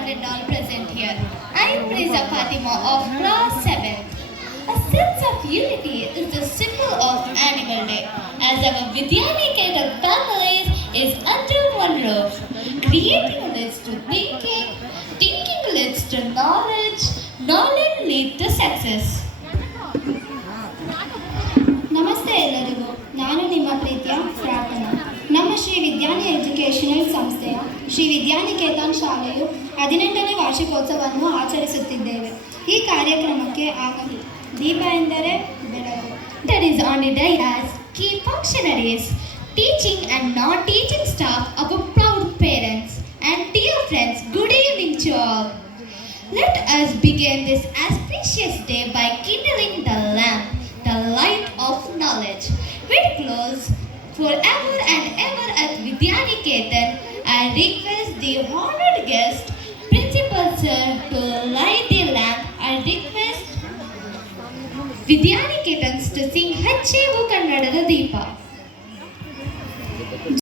one and all present here. I am Priza Fatima of class 7. A sense of unity is the symbol of Animal Day, as our Vidyaniketan families is under one roof. Creating leads to thinking, thinking leads to knowledge, knowledge leads to success. ನಮಸ್ತೆ ಎಲ್ಲರಿಗೂ. ನಾನು ನಿಮ್ಮ ಪ್ರೀತಿಯ ಪ್ರಾರ್ಥನಾ. ನಮ್ಮ Shri ವಿದ್ಯಾನಿ educational ಸಂಸ್ಥೆಯ ಶ್ರೀ ವಿದ್ಯಾನಿಕೇತನ್ ಶಾಲೆಯು 18ನೇ ವಾರ್ಷಿಕೋತ್ಸವವನ್ನು ಆಚರಿಸುತ್ತಿದ್ದೇವೆ. ಈ ಕಾರ್ಯಕ್ರಮಕ್ಕೆ ಆಗಲಿ ದೀಪ ಎಂದರೆ ಬೆಳಕು. That is on the day as key functionaries, teaching and non-teaching staff, our proud parents and dear friends, good evening to all. Let us begin this auspicious day by kindling the lamp, the light of knowledge. With close forever and ever at Vidyaniketan, I request the honored guest, Principal Sir, to light the lamp. I request Vidyaniketans to sing Hachchevu Kannadada Deepa.